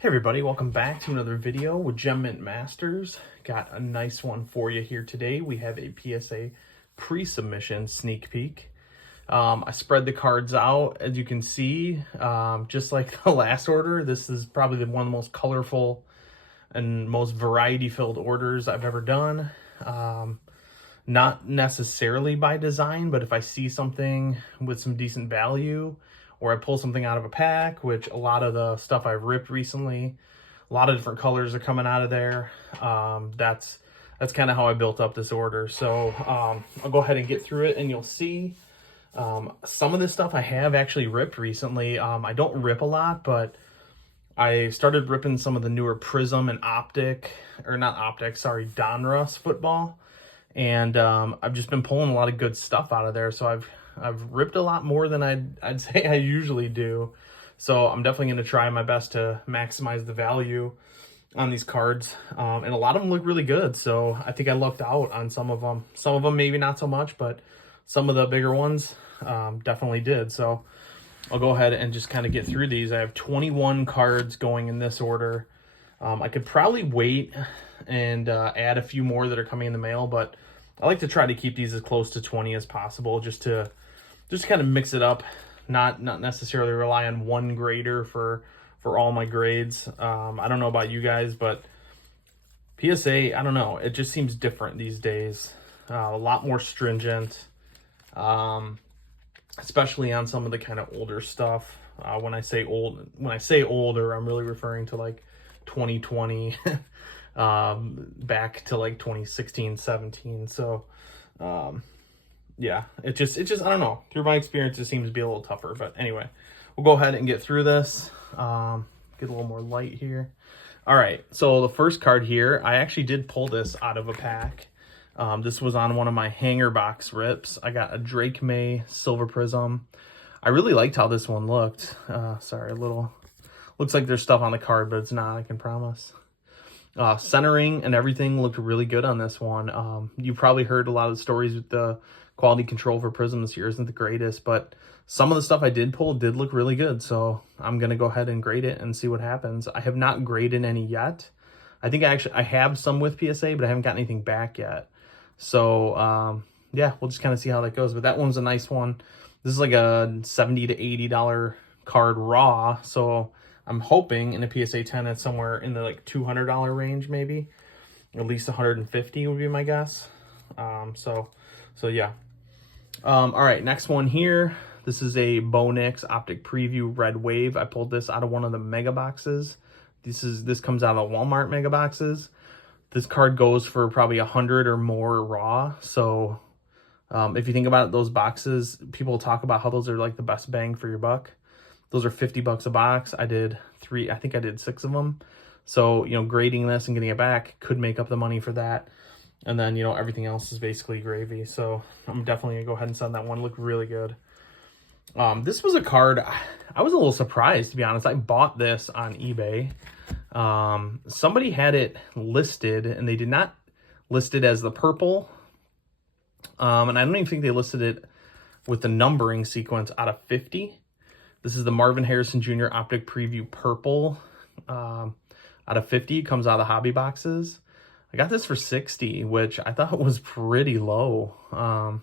Hey everybody, welcome back to another video with Gem Mint Masters. Got a nice one for you here today. We have a PSA pre-submission sneak peek. I spread the cards out, as you can see, just like the last order. This is probably one of the most colorful and most variety-filled orders I've ever done. Not necessarily by design, but if I see something with some decent value, or I pull something out of a pack, which a lot of the stuff I've ripped recently, a lot of different colors are coming out of there. That's kind of how I built up this order. So I'll go ahead and get through it, and you'll see some of this stuff I have actually ripped recently. I don't rip a lot, but I started ripping some of the newer Prism and Donruss football. And I've just been pulling a lot of good stuff out of there. So I've ripped a lot more than I'd say I usually do. So I'm definitely going to try my best to maximize the value on these cards. And a lot of them look really good. So I think I lucked out on some of them. Some of them maybe not so much, but some of the bigger ones definitely did. So I'll go ahead and just kind of get through these. I have 21 cards going in this order. I could probably wait and add a few more that are coming in the mail, but I like to try to keep these as close to 20 as possible, just to kind of mix it up, not necessarily rely on one grader for all my grades. I don't know about you guys, but PSA, I don't know, it just seems different these days. A lot more stringent, especially on some of the kind of older stuff. When I say older, I'm really referring to like 2020 back to like 2016, 17. So yeah, it just I don't know, through my experience it seems to be a little tougher. But anyway, we'll go ahead and get through this. Get a little more light here. All right, so the first card here, I actually did pull this out of a pack. This was on one of my hanger box rips. I got a Drake Maye Silver Prism. I really liked how this one looked. Sorry, looks like there's stuff on the card, but it's not, I can promise. Centering and everything looked really good on this one. You probably heard a lot of the stories with the quality control for Prism this year isn't the greatest, but some of the stuff I did pull did look really good. So I'm going to go ahead and grade it and see what happens. I have not graded any yet. I think I have some with PSA, but I haven't got anything back yet. So yeah, we'll just kind of see how that goes. But that one's a nice one. This is like a $70 to $80 card raw. So I'm hoping in a PSA 10 it's somewhere in the like $200 range, maybe. At least 150 would be my guess. So yeah. All right, next one here. This is a Penix Optic Preview Red Wave. I pulled this out of one of the mega boxes. This comes out of the Walmart mega boxes. This card goes for probably 100 or more raw. So if you think about it, those boxes, people talk about how those are like the best bang for your buck. Those are $50 a box. I think I did 6 of them. So, grading this and getting it back could make up the money for that. And then, everything else is basically gravy. So I'm definitely gonna go ahead and send that one. It looked really good. This was a card, I was a little surprised, to be honest. I bought this on eBay. Somebody had it listed, and they did not list it as the purple. And I don't even think they listed it with the numbering sequence out of 50. This is the Marvin Harrison Jr. Optic Preview Purple out of 50. It comes out of the hobby boxes. I got this for 60, which I thought was pretty low. A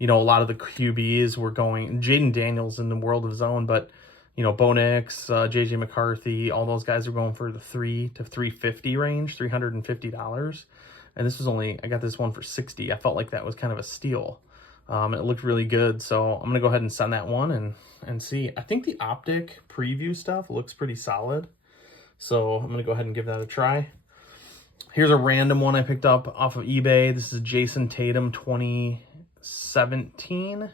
lot of the QBs were going, Jayden Daniels in the world of his own, but, Penix, JJ McCarthy, all those guys are going for the $300 to $350 range, $350. And this was I got this one for 60. I felt like that was kind of a steal. It looked really good. So I'm going to go ahead and send that one and see. I think the Optic Preview stuff looks pretty solid. So I'm going to go ahead and give that a try. Here's a random one I picked up off of eBay. This is Jayson Tatum 2017,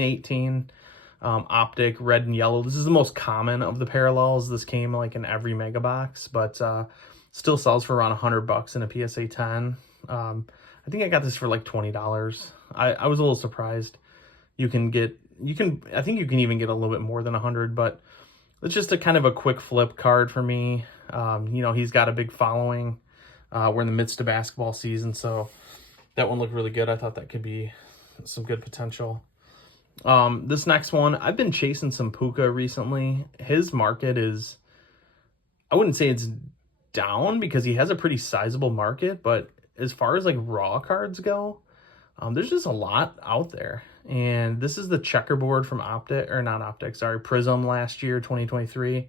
18. Optic red and yellow. This is the most common of the parallels. This came like in every mega box, but still sells for around $100 in a PSA 10. I think I got this for like $20. I was a little surprised. I think you can even get a little bit more than 100, but it's just a kind of a quick flip card for me. He's got a big following. We're in the midst of basketball season, so that one looked really good. I thought that could be some good potential. This next one, I've been chasing some Puka recently. His market is, I wouldn't say it's down because he has a pretty sizable market, but as far as like raw cards go, there's just a lot out there. And this is the checkerboard from Optic, or not Optic, sorry, Prism last year, 2023,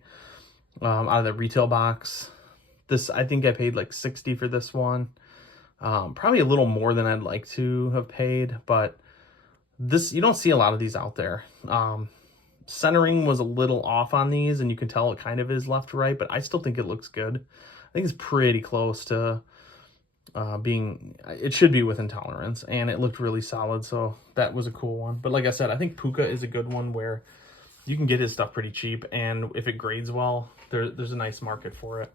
out of the retail box. This, I think I paid like 60 for this one. Probably a little more than I'd like to have paid, but this, you don't see a lot of these out there. Centering was a little off on these, and you can tell it kind of is left to right, but I still think it looks good. I think it's pretty close to being, it should be within tolerance, and it looked really solid, so that was a cool one. But like I said, I think Puka is a good one where you can get his stuff pretty cheap, and if it grades well, there's a nice market for it.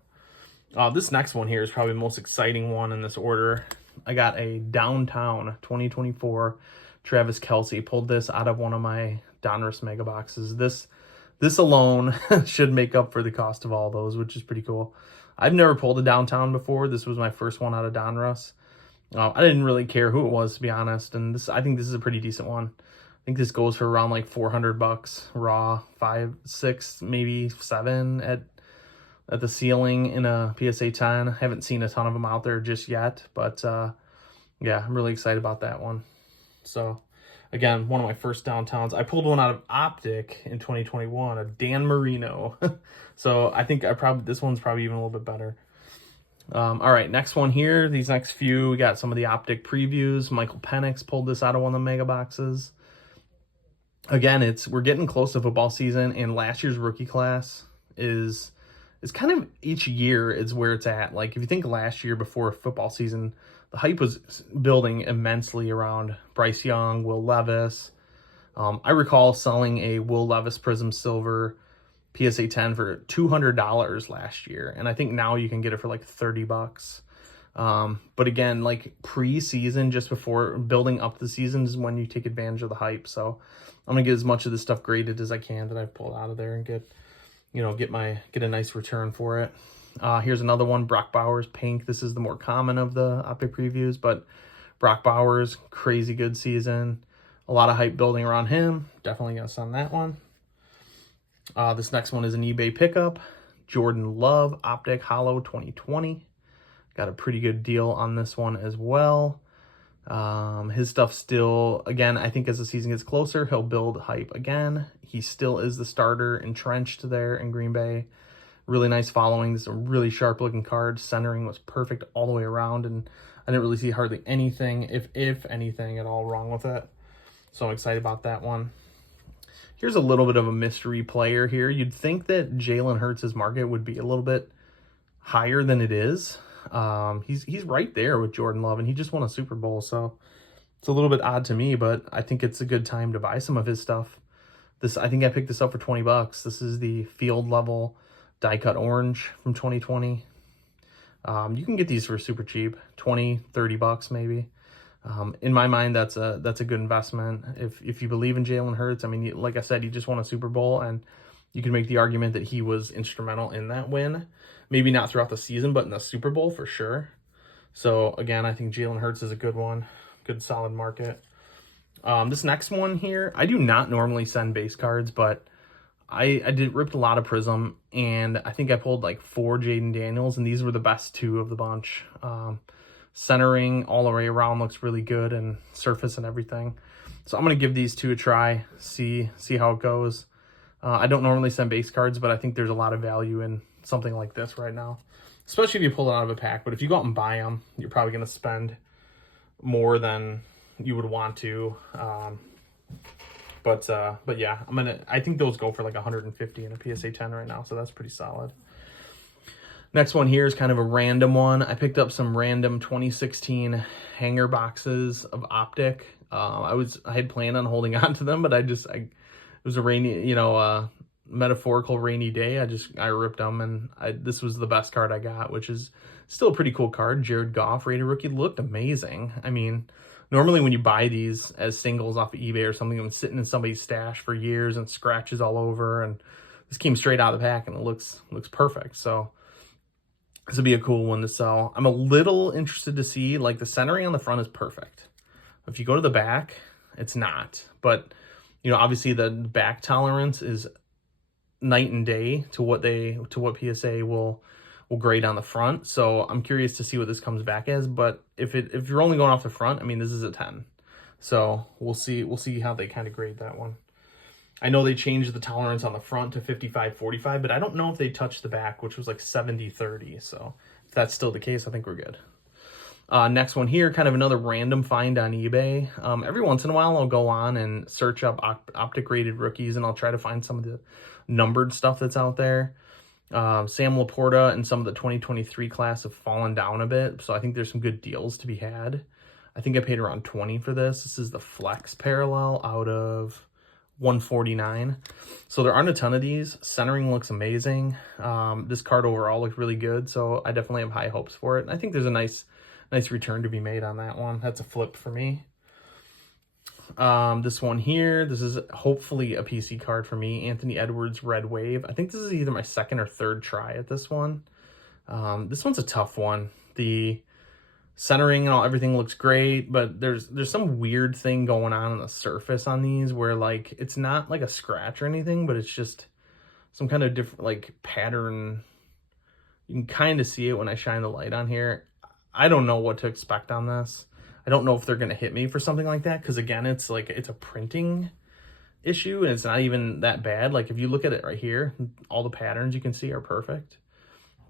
This next one here is probably the most exciting one in this order. I got a Downtown 2024 Travis Kelce. Pulled this out of one of my Donruss mega boxes. This alone should make up for the cost of all those, which is pretty cool. I've never pulled a Downtown before. This was my first one out of Donruss. I didn't really care who it was, to be honest, and I think this is a pretty decent one. I think this goes for around like $400 raw, 5, 6, maybe 7 at the ceiling in a PSA 10. I haven't seen a ton of them out there just yet, but yeah, I'm really excited about that one. So again, one of my first Downtowns. I pulled one out of Optic in 2021, a Dan Marino. So I think this one's probably even a little bit better. All right, next one here. These next few, we got some of the Optic previews. Michael Penix pulled this out of one of the mega boxes. Again, we're getting close to football season, and last year's rookie class is kind of, each year is where it's at. Like if you think last year before football season, the hype was building immensely around Bryce Young, Will Levis. I recall selling a Will Levis Prism Silver PSA 10 for $200 last year, and I think now you can get it for like $30. But again, like pre-season, just before building up the season, is when you take advantage of the hype. So I'm gonna get as much of this stuff graded as I can that I've pulled out of there and get a nice return for it. Here's another one, Brock Bowers Pink. This is the more common of the Optic previews, but Brock Bowers, crazy good season. A lot of hype building around him. Definitely gonna send that one. This next one is an eBay pickup. Jordan Love Optic Hollow 2020. Got a pretty good deal on this one as well. His stuff still, again, I think as the season gets closer, he'll build hype again. He still is the starter, entrenched there in Green Bay. Really nice following. This is a really sharp looking card. Centering was perfect all the way around, and I didn't really see hardly anything, if anything at all, wrong with it. So I'm excited about that one. Here's a little bit of a mystery player here. You'd think that Jalen Hurts' market would be a little bit higher than it is. He's right there with Jordan Love, and he just won a Super Bowl, so it's a little bit odd to me, but I think it's a good time to buy some of his stuff. I think I picked this up for $20. This is the field level die cut orange from 2020. You can get these for super cheap, $20, $30 maybe. In my mind, that's a good investment. If you believe in Jalen Hurts, I mean, like I said, he just won a Super Bowl, and you can make the argument that he was instrumental in that win. Maybe not throughout the season, but in the Super Bowl for sure. So again, I think Jalen Hurts is a good one, good solid market. This next one here, I do not normally send base cards, but I ripped a lot of Prism, and I think I pulled like 4 Jayden Daniels, and these were the best 2 of the bunch. Centering all the way around looks really good, and surface and everything. So I'm going to give these 2 a try, see how it goes. I don't normally send base cards, but I think there's a lot of value in something like this right now, especially if you pull it out of a pack. But if you go out and buy them, you're probably going to spend more than you would want to. But yeah, I think those go for like 150 in a PSA 10 right now, so that's pretty solid. Next one here is kind of a random one. I picked up some random 2016 hanger boxes of Optic. I had planned on holding on to them, but it was a rainy, metaphorical rainy day. I ripped them, and this was the best card I got, which is still a pretty cool card. Jared Goff, rated rookie, looked amazing. I mean, normally when you buy these as singles off of eBay or something, I'm sitting in somebody's stash for years and scratches all over, and this came straight out of the pack, and it looks perfect. So this would be a cool one to sell. I'm a little interested to see, like, the centering on the front is perfect. If you go to the back, it's not. But You know, obviously the back tolerance is night and day to what PSA will grade on the front. So I'm curious to see what this comes back as. But if you're only going off the front, I mean, this is a 10. So we'll see how they kind of grade that one. I know they changed the tolerance on the front to 55-45, but I don't know if they touched the back, which was like 70-30. So if that's still the case, I think we're good. Next one here, kind of another random find on eBay. Every once in a while, I'll go on and search up optic rated rookies, and I'll try to find some of the numbered stuff that's out there. Sam Laporta and some of the 2023 class have fallen down a bit, so I think there's some good deals to be had. I think I paid around 20 for this. This is the Flex Parallel out of 149. So there aren't a ton of these. Centering looks amazing. This card overall looks really good, so I definitely have high hopes for it. And I think there's a nice return to be made on that one. That's a flip for me. This one here, this is hopefully a PC card for me. Anthony Edwards Red Wave. I think this is either my second or third try at this one. This one's a tough one. The centering and everything looks great, but there's some weird thing going on the surface on these where like it's not like a scratch or anything, but it's just some kind of different like pattern. You can kind of see it when I shine the light on here. I don't know what to expect on this. I don't know if they're going to hit me for something like that, because again, it's like it's a printing issue and it's not even that bad. Like if you look at it right here, all the patterns you can see are perfect,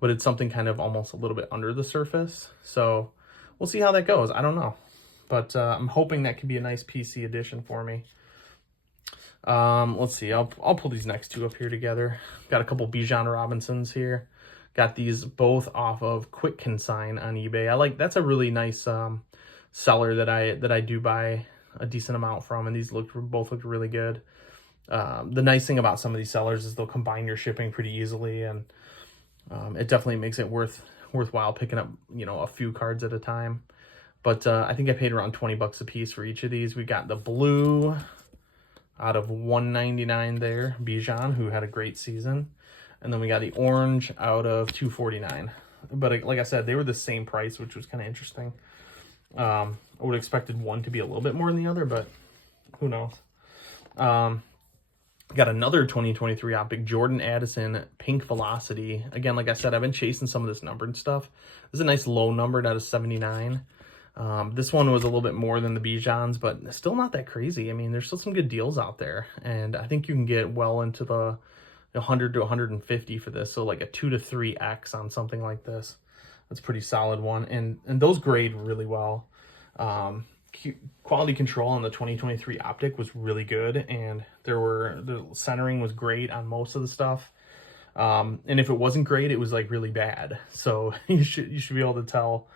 but it's something kind of almost a little bit under the surface. So we'll see how that goes. I don't know, but I'm hoping that could be a nice PC addition for me. Let's see. I'll pull these next two up here together. Got a couple Bijan Robinsons here. Got these both off of Quick Consign on eBay. That's a really nice seller that I do buy a decent amount from, and these both look really good. The nice thing about some of these sellers is they'll combine your shipping pretty easily, and it definitely makes it worthwhile picking up, you know, a few cards at a time. But I think I paid around 20 bucks a piece for each of these. We got the blue out of 199 there, Bijan, who had a great season. And then we got the orange out of 249. But like I said, they were the same price, which was kind of interesting. I would have expected one to be a little bit more than the other, but who knows. Got another 2023 optic, Jordan Addison Pink Velocity. Again, like I said, I've been chasing some of this numbered stuff. This is a nice low numbered out of 79. This one was a little bit more than the Bijans, but still not that crazy. I mean, there's still some good deals out there, and I think you can get well into the 100 to 150 for this. So like a 2 to 3x on something like this. That's a pretty solid one. And those grade really well. Quality control on the 2023 optic was really good, and the centering was great on most of the stuff. And if it wasn't great, it was like really bad. So you should be able to tell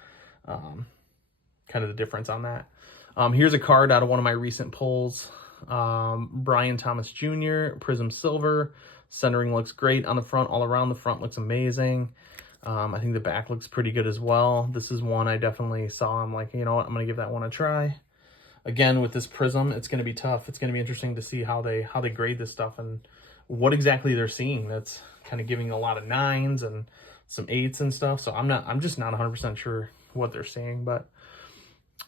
kind of the difference on that. Here's a card out of one of my recent pulls. Brian Thomas Jr., Prism Silver. Centering looks great on the front. All around the front looks amazing. I think the back looks pretty good as well. This is one I definitely saw. I'm like, you know what? I'm going to give that one a try. Again, with this Prism, it's going to be tough. It's going to be interesting to see how they grade this stuff and what exactly they're seeing. That's kind of giving a lot of 9s and some 8s and stuff. So I'm just not 100% sure what they're seeing, but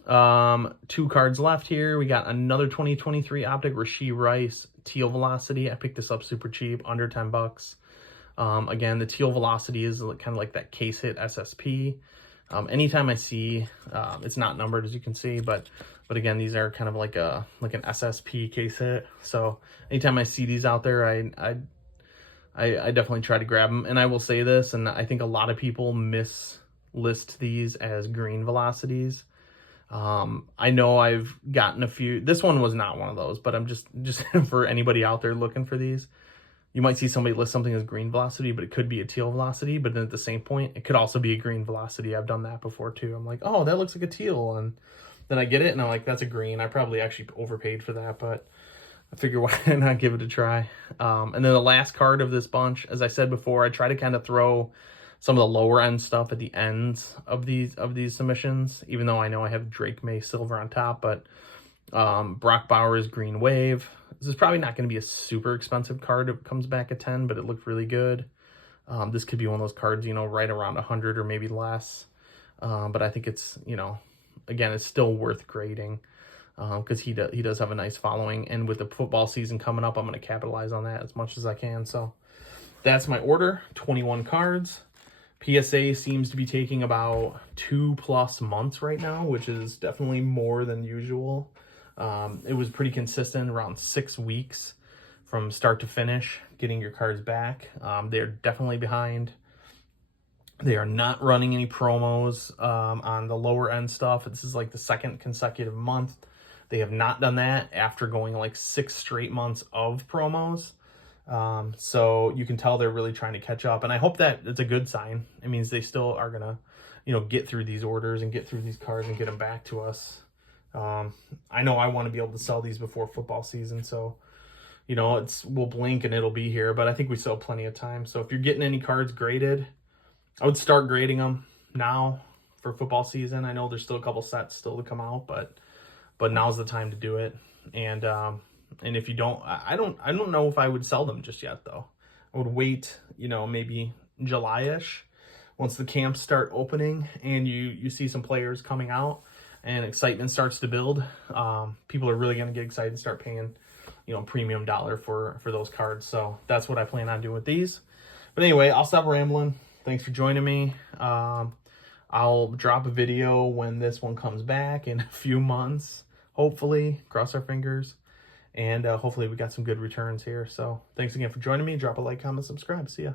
2 cards left here. We got another 2023 optic, Rashee Rice Teal Velocity. I picked this up super cheap, under 10 bucks. Again, the Teal Velocity is kind of like that case hit SSP. Anytime I see, it's not numbered as you can see, but again, these are kind of like an SSP case hit. So anytime I see these out there, I definitely try to grab them. And I will say this, and I think a lot of people mislist these as green velocities. I know I've gotten a few. This one was not one of those, but I'm just for anybody out there looking for these, you might see somebody list something as green velocity, but it could be a teal velocity. But then at the same point, it could also be a green velocity. I've done that before too. I'm like, oh, that looks like a teal, and then I get it and I'm like, that's a green. I probably actually overpaid for that, but I figure why not give it a try. And then the last card of this bunch, as I said before, I try to kind of throw some of the lower end stuff at the ends of these submissions, even though I know I have Drake Maye Silver on top. But Brock Bowers Green Wave. This is probably not going to be a super expensive card if it comes back at 10, but it looked really good. This could be one of those cards, you know, right around 100 or maybe less. But I think it's, you know, again, it's still worth grading. because he does have a nice following. And with the football season coming up, I'm going to capitalize on that as much as I can. So that's my order, 21 cards. PSA seems to be taking about 2+ months right now, which is definitely more than usual. It was pretty consistent, around 6 weeks from start to finish, getting your cards back. They're definitely behind. They are not running any promos on the lower end stuff. This is like the 2nd consecutive month. They have not done that after going like 6 straight months of promos. So you can tell they're really trying to catch up. And I hope that it's a good sign. It means they still are going to, get through these orders and get through these cards and get them back to us. I know I want to be able to sell these before football season. So, we'll blink and it'll be here, but I think we still have plenty of time. So if you're getting any cards graded, I would start grading them now for football season. I know there's still a couple sets still to come out, but now's the time to do it. And if you don't, I don't know if I would sell them just yet though. I would wait, maybe July-ish, once the camps start opening and you see some players coming out and excitement starts to build. People are really going to get excited and start paying, premium dollar for those cards. So that's what I plan on doing with these. But anyway, I'll stop rambling. Thanks for joining me. I'll drop a video when this one comes back in a few months, hopefully. Cross our fingers. And hopefully we got some good returns here. So thanks again for joining me. Drop a like, comment, subscribe. See ya.